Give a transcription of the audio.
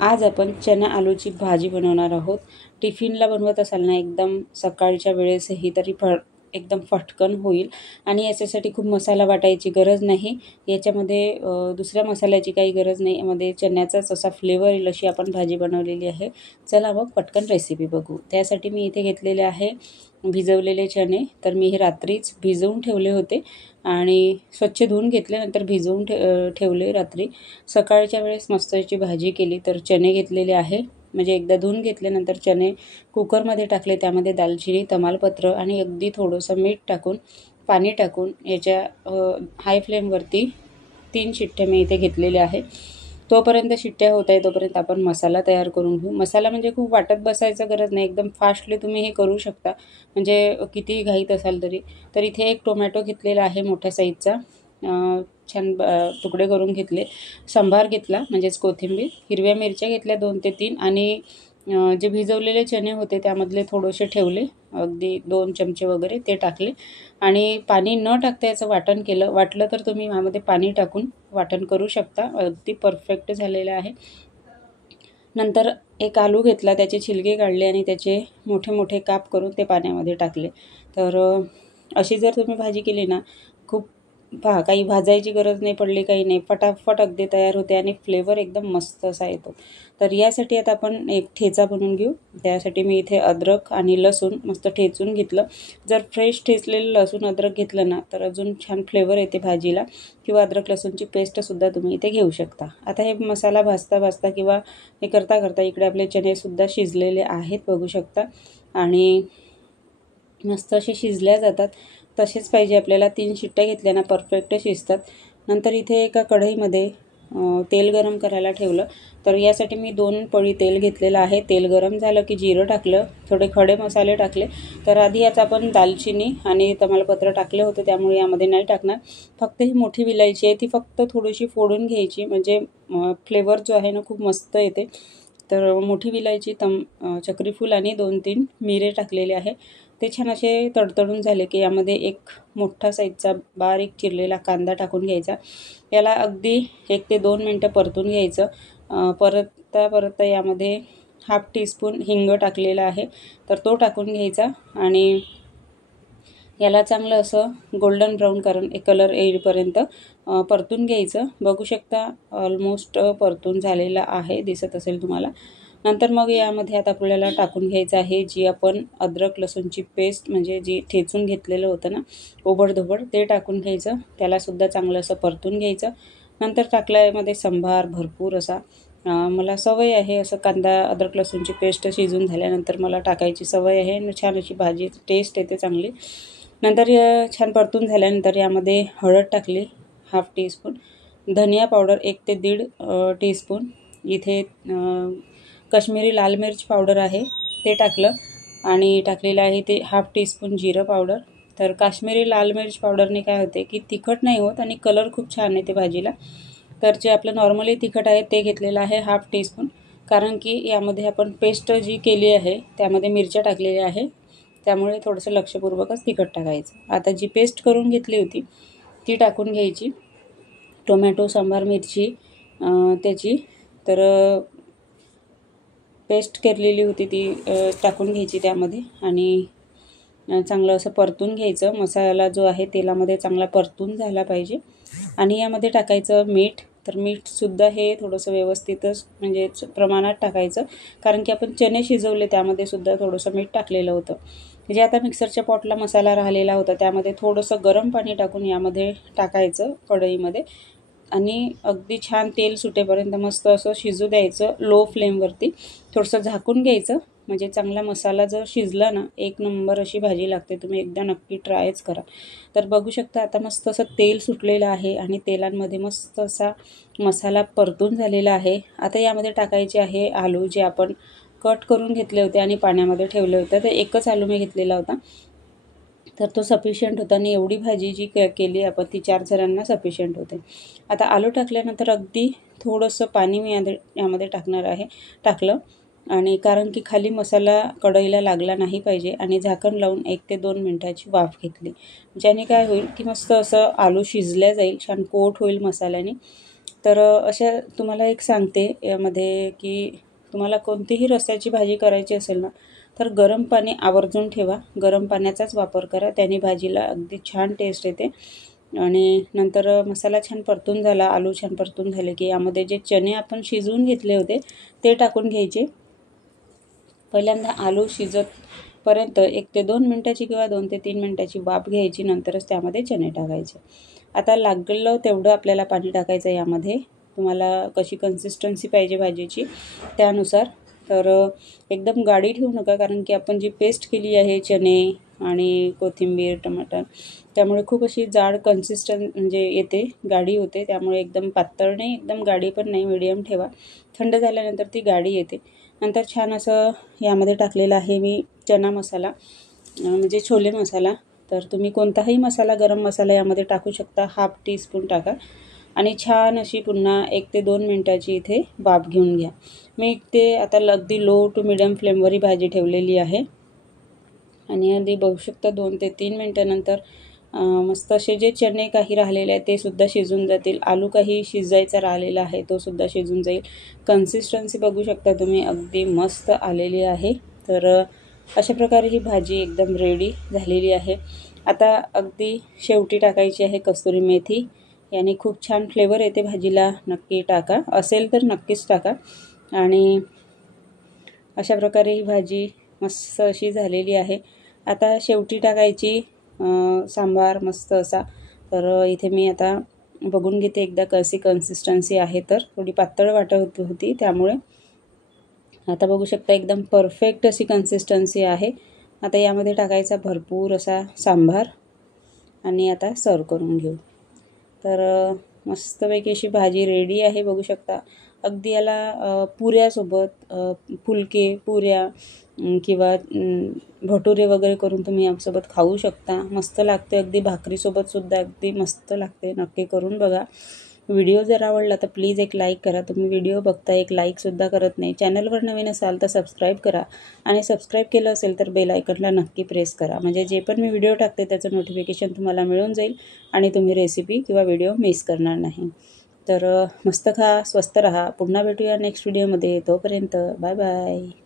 आज आपण चना आलूची भाजी बनवणार आहोत। टिफिनला बनवत असाल ना एकदम सकाळच्या वेळेसही तरी एकदम फटकन होईल आणि याच्यासाठी खूप मसाला वाटायची गरज नाही। याच्यामध्ये दुसऱ्या मसाल्याची काही गरज नाही, यामध्ये चण्याचाच असा फ्लेवर येईल अशी आपण भाजी बनवलेली आहे। चला मग पटकन रेसिपी बघू। त्यासाठी मी इथे घेतलेले आहे भिजवलेले चणे। तर मी हे रात्रीच भिजवून ठेवले होते आणि स्वच्छ धुवून घेतले, नंतर भिजवून ठेवले रात्री। सकाळच्या वेळेस मस्त याची भाजी केली। तर चणे घेतलेले आहे, म्हणजे एकदा धुवून घेतल्यानंतर चणे कुकरमध्ये टाकले, त्यामध्ये दालचिनी, तमालपत्र आणि अगदी थोडंसं मीठ टाकून पाणी टाकून याच्या हाय फ्लेमवरती 3 शिट्ट्या मी इथे घेतलेल्या आहे। तोपर्यंत शिट्ट्या होत आहे तोपर्यंत आपण मसाला तयार करून घेऊ। मसाला म्हणजे खूप वाटत बसायचं गरज नाही, एकदम फास्टली तुम्ही हे करू शकता, म्हणजे किती घाईत असाल तरी। तर इथे एक टोमॅटो घेतलेला आहे मोठ्या साईजचा, छान तुकडे करून घेतले। संभार घेतला म्हणजेच कोथिंबीर, हिरव्या मिरच्या घेतल्या 2 ते 3 आणि जे भिजवलेले चणे होते त्यामधले थोडेसे ठेवले, अगदी 2 चमचे वगैरे ते टाकले आणि पाणी न टाकता याचं वाटण केलं। वाटलं तर तुम्ही यामध्ये पाणी टाकून वाटण करू शकता, अगदी परफेक्ट झालेलं आहे। नंतर एक आलू घेतला, त्याचे छिलके काढले आणि त्याचे मोठे मोठे काप करून ते पाण्यामध्ये टाकले। तर अशी जर तुम्ही भाजी केली ना, खूप काही भाजायची गरज नाही पडली, काही नाही, फटाफट अगदी तयार होते आणि फ्लेवर एकदम मस्त असा येतो। तर यासाठी आता आपण एक ठेचा बनवून घेऊ। त्यासाठी मी इथे अद्रक आणि लसूण मस्त ठेचून घेतलं। जर फ्रेश ठेचलेलं लसूण अद्रक घेतलं ना तर अजून छान फ्लेवर येते भाजीला, किंवा अद्रक लसूणची पेस्टसुद्धा तुम्ही इथे घेऊ शकता। आता हे मसाला भाजता भाजता किंवा हे करता करता इकडे आपले चणेसुद्धा शिजलेले आहेत, बघू शकता, आणि मस्त असे शिजल्या जातात। तसेच पाहिजे आपल्याला। 3 शिट्ट्या घेतल्या ना परफेक्ट शिजतात। नंतर इथे एका कढईमध्ये तेल गरम करायला ठेवलं। तर यासाठी मी 2 पळी तेल घेतलेलं आहे। तेल गरम झालं की जिरं टाकलं, थोडे खडे मसाले टाकले। तर आधी यात आपण दालचिनी आणि तमालपत्र टाकले होते, त्यामुळे यामध्ये नाही टाकणार। फक्त ही मोठी विलायची आहे, ती फक्त थोडीशी फोडून घ्यायची, म्हणजे फ्लेवर जो आहे ना खूप मस्त येते। तर मोठी विलायची, चक्रीफूल आणि 2-3 मिरे टाकलेले आहे। ते छान असे तडतडून झाले की यामध्ये एक मोठा साईजचा बारीक चिरलेला कांदा टाकून घ्यायचा। याला अगदी 1 ते 2 मिनटं परतून घ्यायचं। परतता यामध्ये हाफ टीस्पून हिंग टाकलेला आहे, तर तो टाकून घ्यायचा आणि याला चांगलं असं गोल्डन ब्राऊन कलर येईपर्यंत परतून घ्यायचं। बघू शकता ऑलमोस्ट परतून झालेला आहे, दिसत असेल तुम्हाला। नंतर मग यामध्ये आता आपल्याला टाकून घ्यायचं आहे जी आपण अद्रक लसूणची पेस्ट, म्हणजे जी ठेचून घेतलेलं होतं ना ओबडधोबड, ते टाकून घ्यायचं। त्यालासुद्धा चांगलं असं परतून घ्यायचं। नंतर टाकला यामध्ये संभार भरपूर असा। मला सवय आहे असं कांदा अद्रक लसूणची पेस्ट शिजून झाल्यानंतर मला टाकायची सवय आहे, आणि छान अशी भाजी टेस्ट येते चांगली। नंतर छान परतून झाल्यानंतर यामध्ये हळद टाकली हाफ टीस्पून, धनिया पावडर 1 ते 1.5 टीस्पून, इथे काश्मीरी लाल मिर्च पावडर आहे ते टाकलं, आणि टाकलेलं आहे ते हाफ टीस्पून जिरं पावडर। तर काश्मीरी लाल मिर्च पावडरने काय होते की तिखट नाही होत आणि कलर खूप छान येते भाजीला। तर जे आपलं नॉर्मली तिखट आहे ते घेतलेलं आहे हाफ टीस्पून, कारण की यामध्ये आपण पेस्ट जी केली आहे त्यामध्ये मिरच्या टाकलेल्या आहे, त्यामुळे थोडंसं लक्षपूर्वकच तिखट टाकायचं। आता जी पेस्ट करून घेतली होती ती टाकून घ्यायची, टोमॅटो, सांबार, मिरची त्याची, तर पेस्ट केलेली होती ती टाकून घ्यायची त्यामध्ये आणि चांगलं असं परतून घ्यायचं। मसाला जो आहे तेलामध्ये चांगला परतून झाला पाहिजे, आणि यामध्ये टाकायचं मीठ। तर मीठसुद्धा हे थोडंसं व्यवस्थितच म्हणजे प्रमाणात टाकायचं, कारण की आपण चणे शिजवले त्यामध्ये सुद्धा थोडंसं मीठ टाकलेलं होतं। जे आता मिक्सरच्या पॉटला मसाला राहिलेला होता त्यामध्ये थोडंसं गरम पाणी टाकून यामध्ये टाकायचं कढईमध्ये, आणि अगदी छान तेल सुटेपर्यंत मस्त असं शिजू द्यायचं लो फ्लेमवरती। थोडंसं झाकून घ्यायचं, म्हणजे चांगला मसाला जर शिजला ना 1 नंबर अशी भाजी लागते। तुम्ही एकदा नक्की ट्रायच करा। तर बघू शकता आता मस्त असं तेल सुटलेलं आहे आणि तेलांमध्ये मस्त असा मसाला परतून झालेला आहे। आता यामध्ये टाकायचे आहे आलू, जे आपण कट करून घेतले होते आणि पाण्यामध्ये ठेवले होते। तर एकच आलू मी घेतलेला होता, तर तो सफिशियंट होता, आणि एवढी भाजी जी केली आपण ती 4 जणांना सफिशियंट होते। आता आलू टाकल्यानंतर अगदी थोडंसं पाणी मी यामध्ये टाकलं, आणि कारण की खाली मसाला कढईला लागला नाही पाहिजे, आणि झाकण लावून 1 ते 2 मिनिटाची वाफ घेतली, ज्याने काय होईल की मस्त असं आलू शिजल्या जाईल, छान कोट होईल मसाल्याने। तर अशा तुम्हाला एक सांगते यामध्ये की तुम्हाला कोणतीही रस्स्याची भाजी करायची असेल ना, तर गरम पाणी आवर्जून ठेवा. गरम पाण्याचाच वापर करा, त्याने भाजीला अगदी छान टेस्ट येते. आणि नंतर मसाला छान परतून झाला, आलू छान परतून झाले की यामध्ये जे चणे आपण शिजवून घेतले होते ते टाकून घ्यायचे. पहिल्यांदा आलू शिजतपर्यंत 1 ते 2 मिनटाची किंवा 2 ते 3 मिनटाची वाफ घ्यायची, नंतरच त्यामध्ये चणे टाकायचे. आता लागलं तेवढं आपल्याला पाणी टाकायचं यामध्ये. तुम्हाला कशी कन्सिस्टन्सी पाहिजे भाजीची त्यानुसार. तर एकदम गाढी ठेवू नका, कारण की आपण जी पेस्ट केली आहे चणे आणि कोथिंबीर, टमाटर, त्यामुळे खूप अशी जाड म्हणजे येते, गाढी होते. त्यामुळे एकदम पातळ नाही, एकदम गाढी पण नाही, मीडियम ठेवा. थंड झाल्यानंतर ती गाढी येते. नंतर छान असं यामध्ये टाकलेलं आहे मी चना मसाला, म्हणजे छोले मसाला. तर तुम्ही कोणताही मसाला, गरम मसाला यामध्ये टाकू शकता. 1/2 टीस्पून टाका आणि छान अशी पुन्हा 1 ते 2 मिनटाची इथे वाफ घेऊन घ्या. मी ते आता अगदी लो टू मिडियम फ्लेमवर ही भाजी ठेवलेली आहे. आणि अगदी बघू शकता 2 ते 3 मिनटानंतर मस्त असे जे चणे काही राहिलेले आहेत ते सुद्धा शिजून जातील. आलू काही शिजायचा राहिलेला आहे तो सुद्धा शिजून जाईल. कन्सिस्टन्सी बघू शकता तुम्ही, अगदी मस्त आलेली आहे. तर अशा प्रकारे ही भाजी एकदम रेडी झालेली आहे. आता अगदी शेवटी टाकायची आहे कस्तुरी मेथी. याने खूप छान फ्लेवर येते भाजीला. नक्की टाका, असेल तर नक्कीच टाका. आणि अशा प्रकारे ही भाजी मस्त अशी झालेली आहे. आता शेवटी टाकायची सांबार मस्त असा. तर इथे मी आता बघून घेते एकदा कशी कन्सिस्टन्सी आहे. तर थोडी पातळ वाटत होती, त्यामुळे आता बघू शकता एकदम परफेक्ट अशी कन्सिस्टन्सी आहे. आता यामध्ये टाकायचा भरपूर असा सांबार आणि आता सर्व करून घेऊ. तर मस्तपैकी अशी भाजी रेडी आहे, बघू शकता. अगदी याला पुऱ्यासोबत, फुलके, पुऱ्या किंवा भटुरे वगैरे करून तुम्ही यासोबत खाऊ शकता. मस्त लागते, अगदी भाकरीसोबतसुद्धा अगदी मस्त लागते. नक्की करून बघा. व्हिडिओ जर आवडला तर प्लीज एक लाईक करा. तुम्ही व्हिडिओ बघता एक लाईकसुद्धा करत नाही. चॅनलवर नवीन असाल तर सबस्क्राईब करा, आणि सबस्क्राईब केलं असेल तर बेल आयकॉनला नक्की प्रेस करा, म्हणजे जे पण मी व्हिडिओ टाकते त्याचं नोटिफिकेशन तुम्हाला मिळून जाईल आणि तुम्ही रेसिपी किंवा व्हिडिओ मिस करणार नाही. तर मस्त खा, स्वस्त राहा. पुन्हा भेटूया नेक्स्ट व्हिडिओमध्ये. तोपर्यंत बाय बाय.